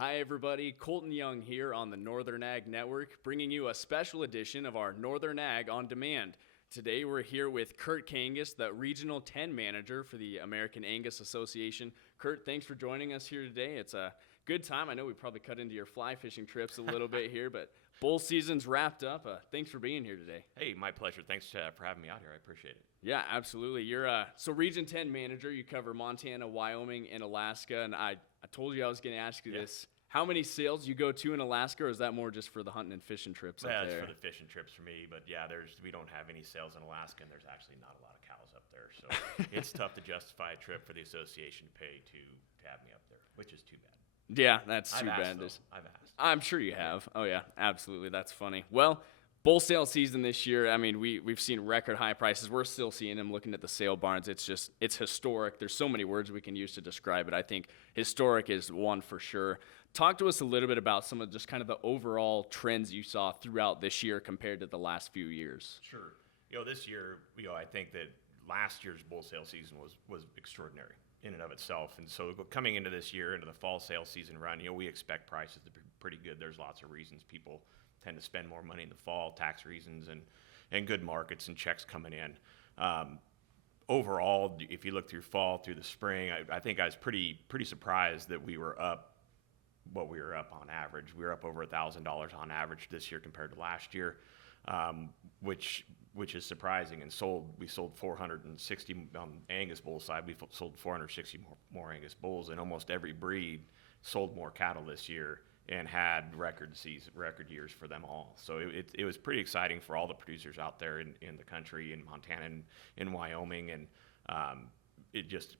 Hi, everybody. Colton Young here on the Northern Ag Network, bringing you a special edition of our Northern Ag on Demand. Today, we're here with Kurt Kangus, the Regional 10 Manager for the American Angus Association. Kurt, thanks for joining us here today. It's a good time. I know we probably cut into your fly fishing trips a little bit here, but bull season's wrapped up. Thanks for being here today. Hey, my pleasure. Thanks for having me out here. I appreciate it. Yeah, absolutely. You're so Region 10 Manager. You cover Montana, Wyoming, and Alaska, and I told you I was going to ask you this. How many sales you go to in Alaska, or is that more just for the hunting and fishing trips up there? It's for the fishing trips for me, but yeah, we don't have any sales in Alaska, and there's actually not a lot of cows up there, so it's tough to justify a trip for the association to pay to have me up there, which is too bad. Yeah, that's too bad. I've asked. I'm sure you have. Oh yeah, absolutely. That's funny. Well, bull sale season this year, I mean, we've seen record high prices. We're still seeing them looking at the sale barns. It's historic. There's so many words we can use to describe it. I think historic is one for sure. Talk to us a little bit about some of just kind of the overall trends you saw throughout this year compared to the last few years. Sure. This year, I think that last year's bull sale season was extraordinary in and of itself. And so coming into this year, into the fall sale season run, we expect prices to be pretty good. There's lots of reasons people tend to spend more money in the fall, tax reasons and good markets and checks coming in. Overall, if you look through fall, through the spring, I think I was pretty surprised that we were up what we were up on average. We were up over $1,000 on average this year compared to last year, which is surprising. And we sold 460 on Angus bull side. We sold 460 more Angus bulls, and almost every breed sold more cattle this year and had record years for them all. So it was pretty exciting for all the producers out there in the country, in Montana and in Wyoming, and it just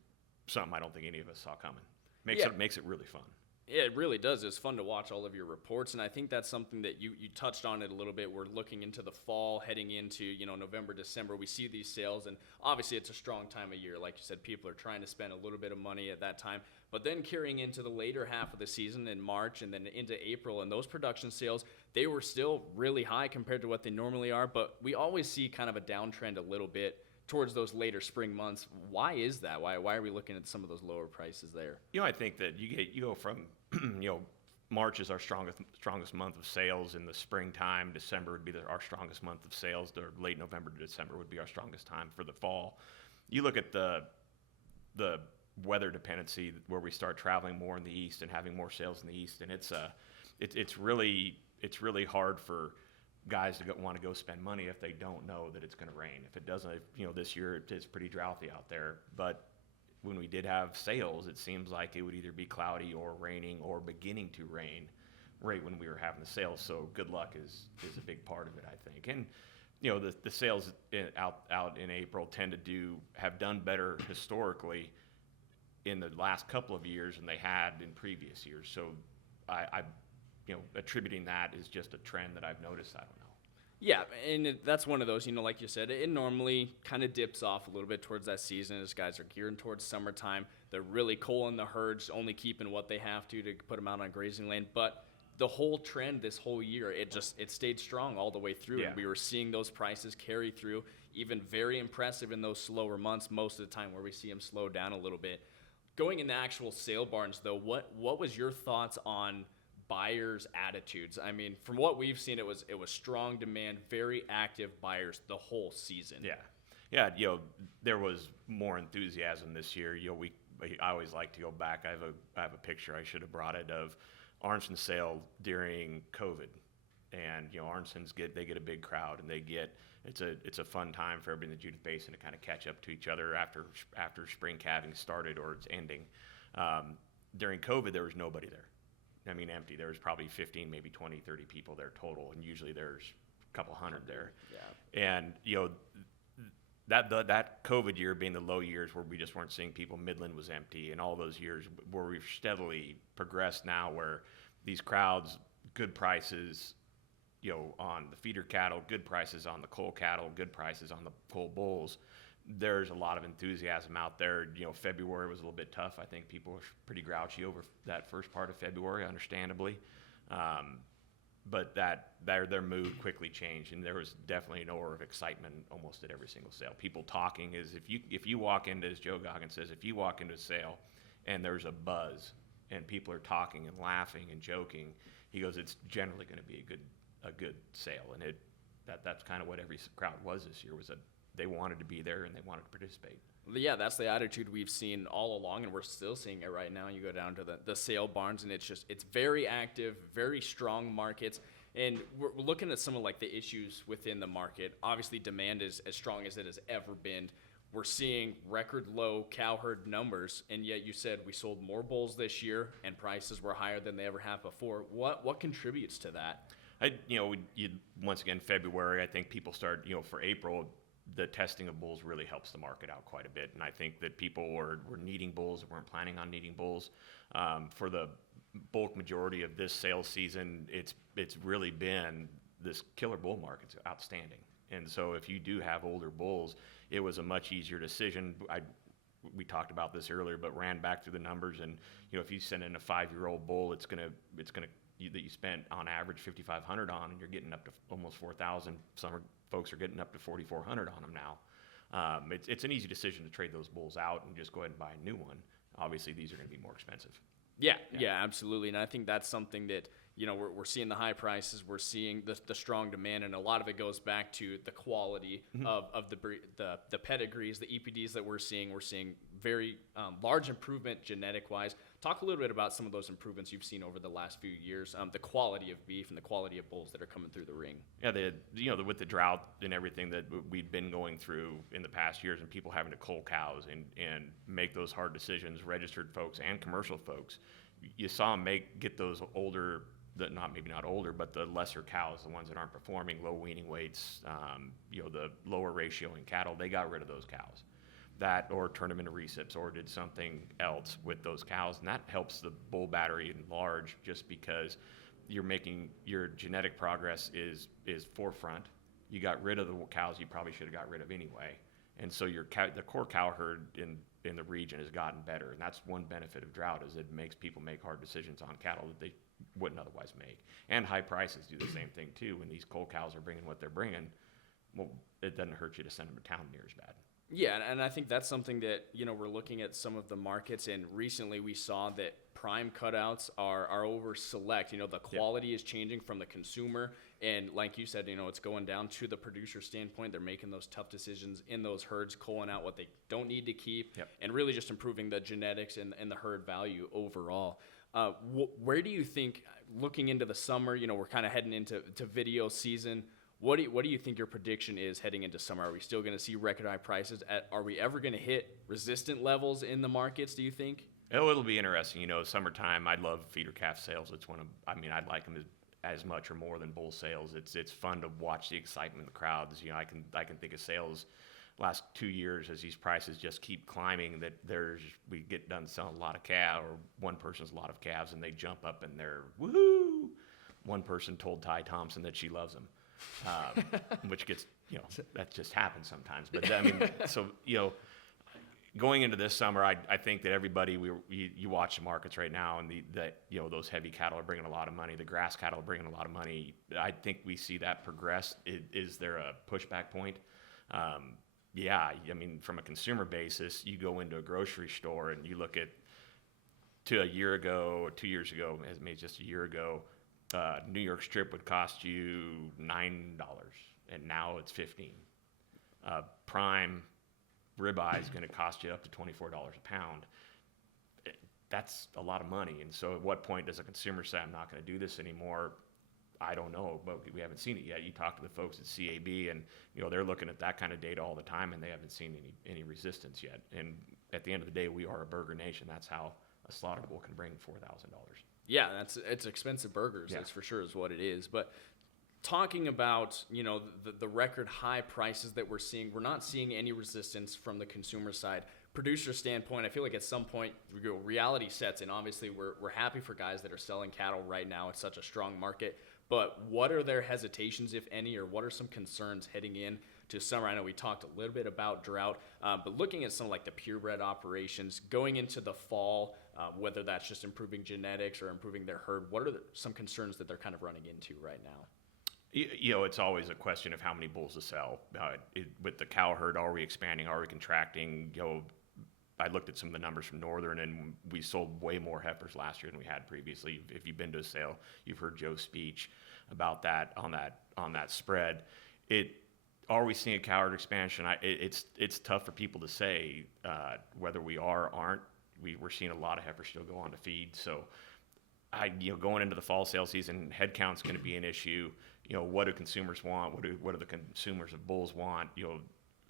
something I don't think any of us saw coming. Makes it really fun. Yeah, it really does. It's fun to watch all of your reports, and I think that's something that you touched on it a little bit. We're looking into the fall, heading into November, December. We see these sales, and obviously it's a strong time of year. Like you said, people are trying to spend a little bit of money at that time, but then carrying into the later half of the season in March and then into April, and those production sales, they were still really high compared to what they normally are, but we always see kind of a downtrend a little bit towards those later spring months. Why is that? Why are we looking at some of those lower prices there? I think that you go from March is our strongest month of sales in the springtime. December would be our strongest month of sales. Late November to December would be our strongest time for the fall. You look at the weather dependency where we start traveling more in the east and having more sales in the east, and it's really hard for guys to want to go spend money if they don't know that it's going to rain. If it doesn't, this year it's pretty drouthy out there, but when we did have sales, it seems like it would either be cloudy or raining or beginning to rain right when we were having the sales. So good luck is a big part of it, I think. And the sales out in April have done better historically in the last couple of years than they had in previous years. So I attributing that is just a trend that I've noticed. I don't know. Yeah, and that's one of those, like you said, it normally kind of dips off a little bit towards that season as guys are gearing towards summertime. They're really culling the herds, only keeping what they have to put them out on grazing land. But the whole trend this whole year, it stayed strong all the way through. Yeah. And we were seeing those prices carry through, even very impressive in those slower months most of the time where we see them slow down a little bit. Going in the actual sale barns, though, what was your thoughts on buyers' attitudes? I mean, from what we've seen, it was strong demand, very active buyers the whole season. Yeah. There was more enthusiasm this year. I always like to go back. I have a picture. I should have brought it of Arnson's sale during COVID, and Arnson's they get a big crowd, and it's a fun time for everybody in the Judith Basin to kind of catch up to each other after spring calving started or it's ending. During COVID, there was nobody there. I mean, empty. There was probably 15, maybe 20, 30 people there total, and usually there's a couple hundred there. Yeah. And that COVID year being the low years where we just weren't seeing people, Midland was empty, and all those years where we've steadily progressed now, where these crowds, good prices, on the feeder cattle, good prices on the cull cattle, good prices on the cull bulls. There's a lot of enthusiasm out there. February was a little bit tough. I think people were pretty grouchy over that first part of February, understandably. But their mood quickly changed, and there was definitely an aura of excitement almost at every single sale. People talking is if you walk into, as Joe Goggins says, if you walk into a sale and there's a buzz and people are talking and laughing and joking, he goes, it's generally going to be a good sale. And that's kind of what every crowd was this year, was that they wanted to be there and they wanted to participate. Yeah, that's the attitude we've seen all along, and we're still seeing it right now. You go down to the sale barns, and it's very active, very strong markets. And we're looking at some of like the issues within the market. Obviously, demand is as strong as it has ever been. We're seeing record low cow herd numbers, and yet you said we sold more bulls this year, and prices were higher than they ever have before. What contributes to that? Once again, February, I think people start, for April, the testing of bulls really helps the market out quite a bit. And I think that people were needing bulls, weren't planning on needing bulls. For the bulk majority of this sales season, it's really been this killer bull market's outstanding. And so if you do have older bulls, it was a much easier decision. We talked about this earlier, but ran back through the numbers, and if you send in a 5-year-old bull, it's gonna that you spent on average $5,500 on, and you're getting up to almost $4,000. Some folks are getting up to $4,400 on them now. It's an easy decision to trade those bulls out and just go ahead and buy a new one. Obviously, these are going to be more expensive. Yeah, absolutely. And I think that's something that, we're seeing the high prices, we're seeing the strong demand, and a lot of it goes back to the quality of the pedigrees, the EPDs that we're seeing. We're seeing very large improvement genetic-wise. Talk a little bit about some of those improvements you've seen over the last few years, the quality of beef and the quality of bulls that are coming through the ring. Yeah, with the drought and everything that we'd been going through in the past years, and people having to cull cows and make those hard decisions, registered folks and commercial folks, you saw them get those older, maybe not older, but the lesser cows, the ones that aren't performing, low weaning weights, the lower ratio in cattle, they got rid of those cows. That, or turned them into recips, or did something else with those cows, and that helps the bull battery in large, just because you're making your genetic progress is forefront. You got rid of the cows you probably should have got rid of anyway, and so the core cow herd in the region has gotten better, and that's one benefit of drought, is it makes people make hard decisions on cattle that they wouldn't otherwise make. And high prices do the same thing too. When these cull cows are bringing what they're bringing, well, it doesn't hurt you to send them to town near as bad. Yeah, and I think that's something that, we're looking at some of the markets, and recently we saw that prime cutouts are over select. The quality is changing from the consumer, and like you said, it's going down to the producer standpoint. They're making those tough decisions in those herds, culling out what they don't need to keep, and really just improving the genetics and the herd value overall. Where do you think, looking into the summer, we're kind of heading into video season, what do you think your prediction is heading into summer? Are we still going to see record high prices? Are we ever going to hit resistant levels in the markets, do you think? It'll be interesting. Summertime, I love feeder calf sales. It's I'd like them as much or more than bull sales. It's fun to watch the excitement of the crowds. I can think of sales last 2 years as these prices just keep climbing, that we get done selling a lot of calves, or one person's a lot of calves, and they jump up and they're woohoo. One person told Ty Thompson that she loves him. Which gets, that just happens sometimes. But going into this summer, I think that everybody, you watch the markets right now, and those heavy cattle are bringing a lot of money. The grass cattle are bringing a lot of money. I think we see that progress. Is there a pushback point? From a consumer basis, you go into a grocery store and you look at to a year ago or 2 years ago, maybe just a year ago, New York strip would cost you $9, and now it's $15. Prime ribeye is going to cost you up to $24 a pound. That's a lot of money. And so at what point does a consumer say, I'm not going to do this anymore? I don't know, but we haven't seen it yet. You talk to the folks at CAB, and they're looking at that kind of data all the time, and they haven't seen any resistance yet. And at the end of the day, we are a burger nation. That's how a slaughter bull can bring $4,000. Yeah, it's expensive burgers. That's for sure is what it is. But talking about the record high prices that we're seeing, we're not seeing any resistance from the consumer side. Producer standpoint, I feel like at some point reality sets in. Obviously, we're happy for guys that are selling cattle right now. It's such a strong market. But what are their hesitations, if any, or what are some concerns heading in to summer? I know we talked a little bit about drought, but looking at some like the purebred operations going into the fall, whether that's just improving genetics or improving their herd, what are some concerns that they're kind of running into right now? It's always a question of how many bulls to sell. With the cow herd, are we expanding? Are we contracting? I looked at some of the numbers from Northern, and we sold way more heifers last year than we had previously. If you've been to a sale, you've heard Joe's speech about that on that spread. Are we seeing a cow herd expansion? It's tough for people to say whether we are or aren't. We're seeing a lot of heifers still go on to feed. So, going into the fall sale season, head count's going to be an issue. What do consumers want? What do the consumers of bulls want?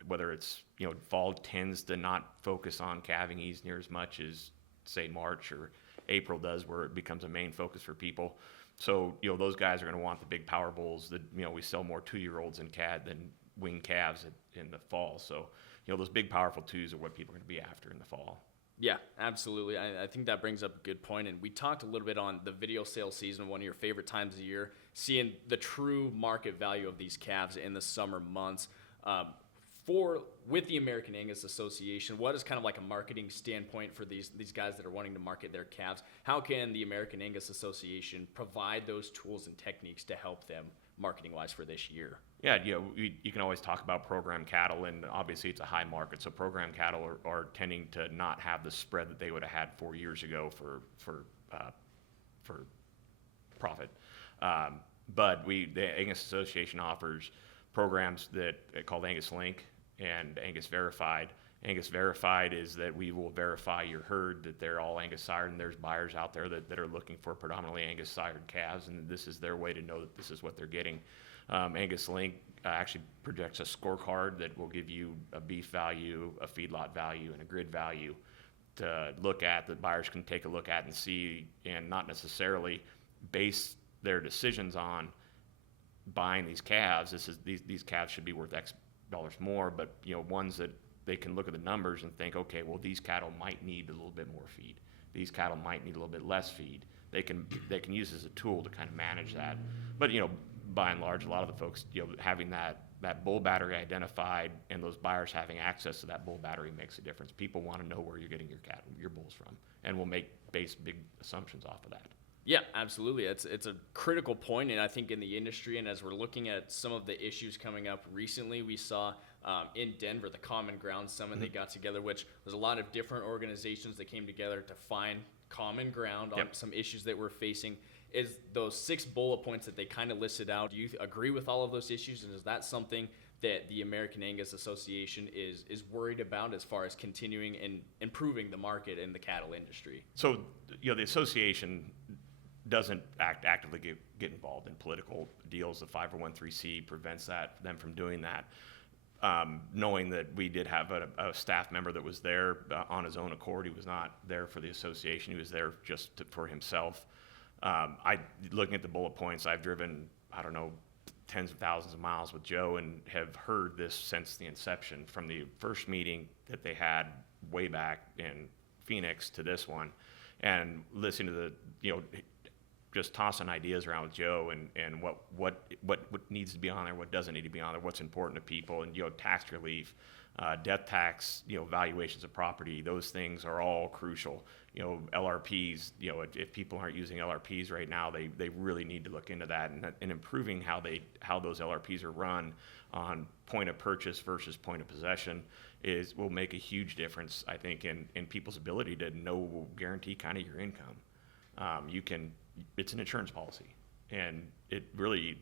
Whether it's fall tends to not focus on calving ease near as much as say March or April does, where it becomes a main focus for people. So those guys are going to want the big power bulls. That we sell more 2-year-olds in cad than wing calves in the fall. So those big powerful 2s are what people are going to be after in the fall. Yeah, absolutely. I think that brings up a good point. And we talked a little bit on the video sale season, one of your favorite times of the year, seeing the true market value of these calves in the summer months. With the American Angus Association, what is kind of like a marketing standpoint for these guys that are wanting to market their calves? How can the American Angus Association provide those tools and techniques to help them marketing-wise for this year? Yeah, you can always talk about program cattle, and obviously it's a high market, so program cattle are tending to not have the spread that they would have had 4 years ago for profit. But the Angus Association offers programs that called Angus Link and Angus Verified. Angus Verified is that we will verify your herd that they're all Angus sired, and there's buyers out there that are looking for predominantly Angus sired calves, and this is their way to know that this is what they're getting. Angus Link actually projects a scorecard that will give you a beef value, a feedlot value, and a grid value to look at, that buyers can take a look at and see, and not necessarily base their decisions on buying these calves. These calves should be worth X dollars more, but ones that they can look at the numbers and think, okay, well, these cattle might need a little bit more feed. These cattle might need a little bit less feed. They can use as a tool to kind of manage that. But by and large, a lot of the folks having that bull battery identified and those buyers having access to that bull battery makes a difference. People want to know where you're getting your bulls from, and will base big assumptions off of that. Yeah, absolutely. It's a critical point, and I think in the industry, and as we're looking at some of the issues coming up recently, we saw in Denver the Common Ground Summit. They got together, which was a lot of different organizations that came together to find common ground on some issues that we're facing. Is those 6 bullet points that they kind of listed out, do you agree with all of those issues, and is that something that the American Angus Association is worried about as far as continuing and improving the market in the cattle industry? So the association doesn't actively get involved in political deals. The 501(c) prevents them from doing that. Knowing that we did have a staff member that was there on his own accord. He was not there for the association. He was there just for himself. Looking at the bullet points, I've driven, tens of thousands of miles with Joe and have heard this since the inception, from the first meeting that they had way back in Phoenix to this one, and listening to just tossing ideas around with Joe and what needs to be on there, what doesn't need to be on there, what's important to people, and tax relief, death tax, valuations of property, those things are all crucial. LRPs, if people aren't using LRPs right now, they really need to look into that, and improving how those LRPs are run on point of purchase versus point of possession will make a huge difference, I think, in people's ability to guarantee kind of your income. It's an insurance policy, and it really,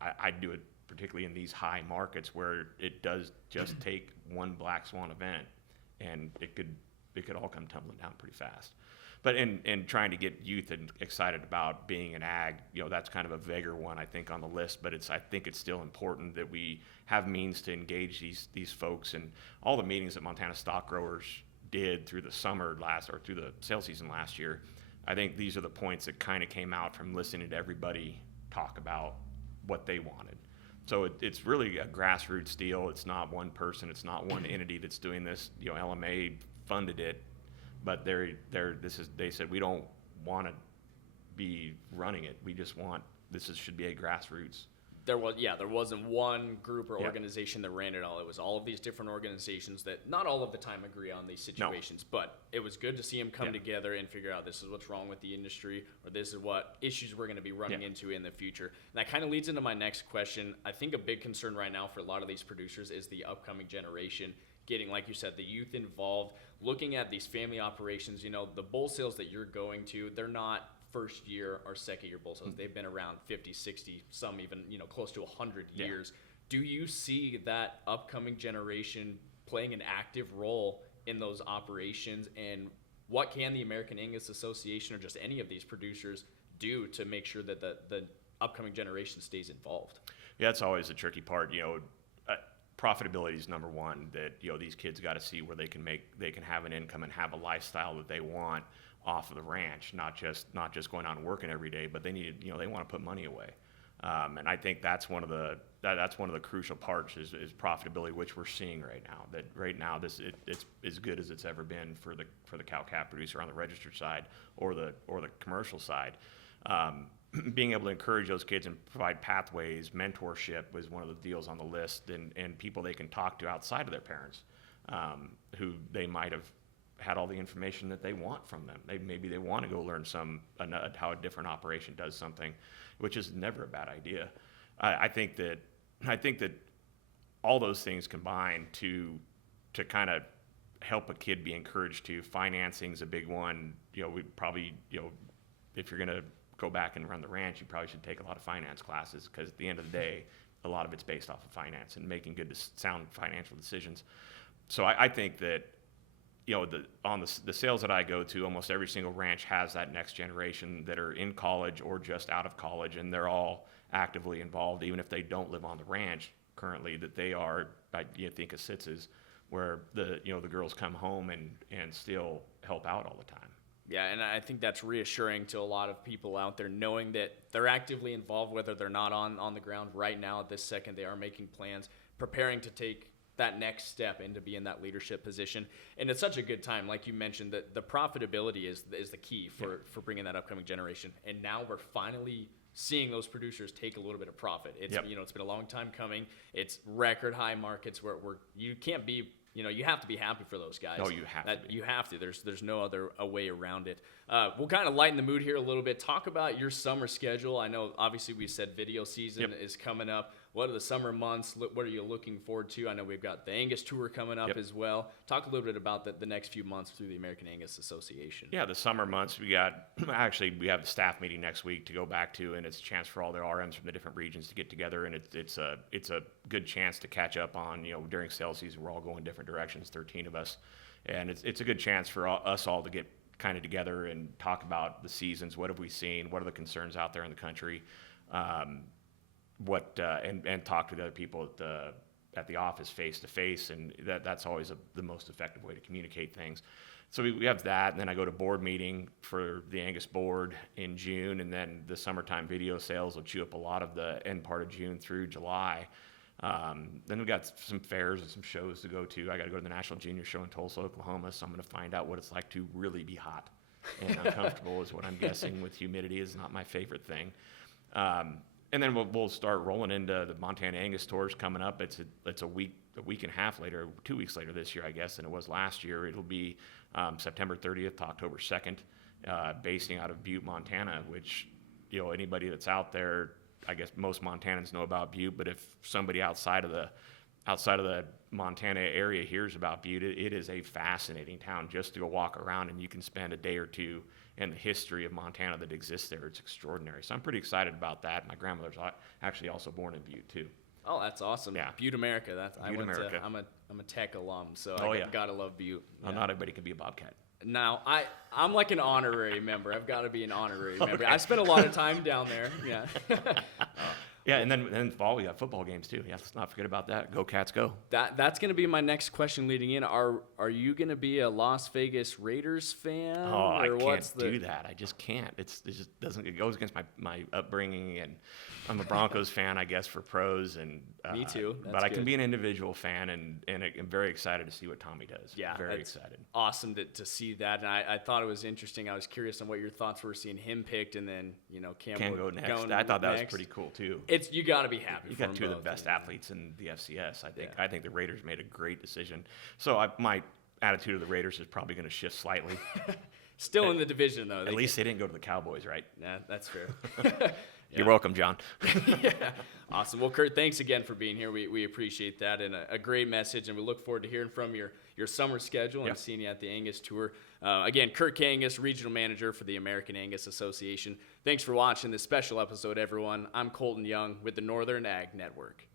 I do it particularly in these high markets where it does just take one black swan event, and it could all come tumbling down pretty fast. But in trying to get youth excited about being an ag, that's kind of a vaguer one, I think, on the list. But I think it's still important that we have means to engage these folks. And all the meetings that Montana stock growers did through the summer through the sales season last year, I think these are the points that kind of came out from listening to everybody talk about what they wanted. So it's really a grassroots deal. It's not one person. It's not one entity that's doing this. LMA funded it, but they said we don't want to be running it. We just want should be a grassroots. There wasn't one group or organization that ran it all. It was all of these different organizations that not all of the time agree on these situations, but it was good to see them come together and figure out this is what's wrong with the industry, or this is what issues we're going to be running into in the future. And that kind of leads into my next question. I think a big concern right now for a lot of these producers is the upcoming generation getting, like you said, the youth involved, looking at these family operations. The bull sales that you're going to, they're not first year or second year bull sales. They've been around 50, 60, some even, close to 100 years. Do you see that upcoming generation playing an active role in those operations? And what can the American Angus Association or just any of these producers do to make sure that the upcoming generation stays involved? Yeah, that's always the tricky part. Profitability is number one. That these kids got to see where they can have an income and have a lifestyle that they want off of the ranch, not just going out and working every day, but they want to put money away. And I think that's one of the crucial parts is profitability, which we're seeing right now. That right now it's as good as it's ever been for the cow-calf producer on the registered side or the commercial side. Being able to encourage those kids and provide pathways, mentorship was one of the deals on the list, and people they can talk to outside of their parents, who they might have had all the information that they want from them. Maybe they want to go learn how a different operation does something, which is never a bad idea. I think that all those things combine to kind of help a kid be encouraged to. Financing's a big one. We probably, if you're going to go back and run the ranch, you probably should take a lot of finance classes, because at the end of the day, a lot of it's based off of finance and making good, sound financial decisions. So I think that, on the sales that I go to, almost every single ranch has that next generation that are in college or just out of college, and they're all actively involved, even if they don't live on the ranch currently, that they are. I think of Sitzes, where the girls come home and still help out all the time. Yeah, and I think that's reassuring to a lot of people out there, knowing that they're actively involved, whether they're not on the ground right now at this second. They are making plans, preparing to take that next step into being that leadership position. And it's such a good time, like you mentioned, that the profitability is the key for bringing that upcoming generation. And now we're finally seeing those producers take a little bit of profit. It's it's been a long time coming. It's record high markets where you can't be. You have to be happy for those guys. Oh, you have to. You have to. There's no other way around it. We'll kind of lighten the mood here a little bit. Talk about your summer schedule. I know, obviously, we said video season is coming up. What are the summer months? What are you looking forward to? I know we've got the Angus Tour coming up as well. Talk a little bit about the next few months through the American Angus Association. Yeah, the summer months, we have a staff meeting next week to go back to, and it's a chance for all the RMs from the different regions to get together, and it's a good chance to catch up on, during sales season, we're all going different directions, 13 of us, and it's a good chance for us all to get kind of together and talk about the seasons. What have we seen? What are the concerns out there in the country? And talk to the other people at the office face to face, and that's always the most effective way to communicate things. So we have that, and then I go to board meeting for the Angus board in June, and then the summertime video sales will chew up a lot of the end part of June through July. Then we got some fairs and some shows to go to. I got to go to the National Junior Show in Tulsa, Oklahoma, so I'm going to find out what it's like to really be hot and uncomfortable is what I'm guessing. With humidity is not my favorite thing. And then we'll start rolling into the Montana Angus tours coming up. It's a week and a half later, 2 weeks later this year, I guess, than it was last year. It'll be September 30th to October 2nd, basing out of Butte, Montana, which, anybody that's out there, I guess most Montanans know about Butte, but if somebody outside of the Montana area hears about Butte, it is a fascinating town just to go walk around, and you can spend a day or two in the history of Montana that exists there. It's extraordinary. So I'm pretty excited about that. My grandmother's actually also born in Butte too. Oh, that's awesome. Yeah. Butte, America. America. I'm a Tech alum, so gotta love Butte. Well, not everybody can be a Bobcat. Now, I'm like an honorary member. I've got to be an honorary member. I spent a lot of time down there. Yeah. Yeah, and then fall we got football games too. Yeah, let's not forget about that. Go Cats, go! That's going to be my next question leading in. Are you going to be a Las Vegas Raiders fan? Oh, I can't do that. I just can't. It just doesn't. It goes against my upbringing, and I'm a Broncos fan, I guess, for pros. And me too. That's but I can be an individual fan, and I'm very excited to see what Tommy does. Yeah, very excited. Awesome to see that, and I thought it was interesting. I was curious on what your thoughts were seeing him picked, and then Cam go next. I thought that was pretty cool too. You got to be happy. You got two of the best athletes in the FCS. I think the Raiders made a great decision. So my attitude of the Raiders is probably going to shift slightly. Still in the division though. At least they didn't go to the Cowboys, right? Yeah, that's fair. You're welcome, John. Yeah. Awesome. Well, Kurt, thanks again for being here. We appreciate that, and a great message, and we look forward to hearing from your summer schedule and seeing you at the Angus Tour. Again, Kurt Kangus, Regional Manager for the American Angus Association. Thanks for watching this special episode, everyone. I'm Colton Young with the Northern Ag Network.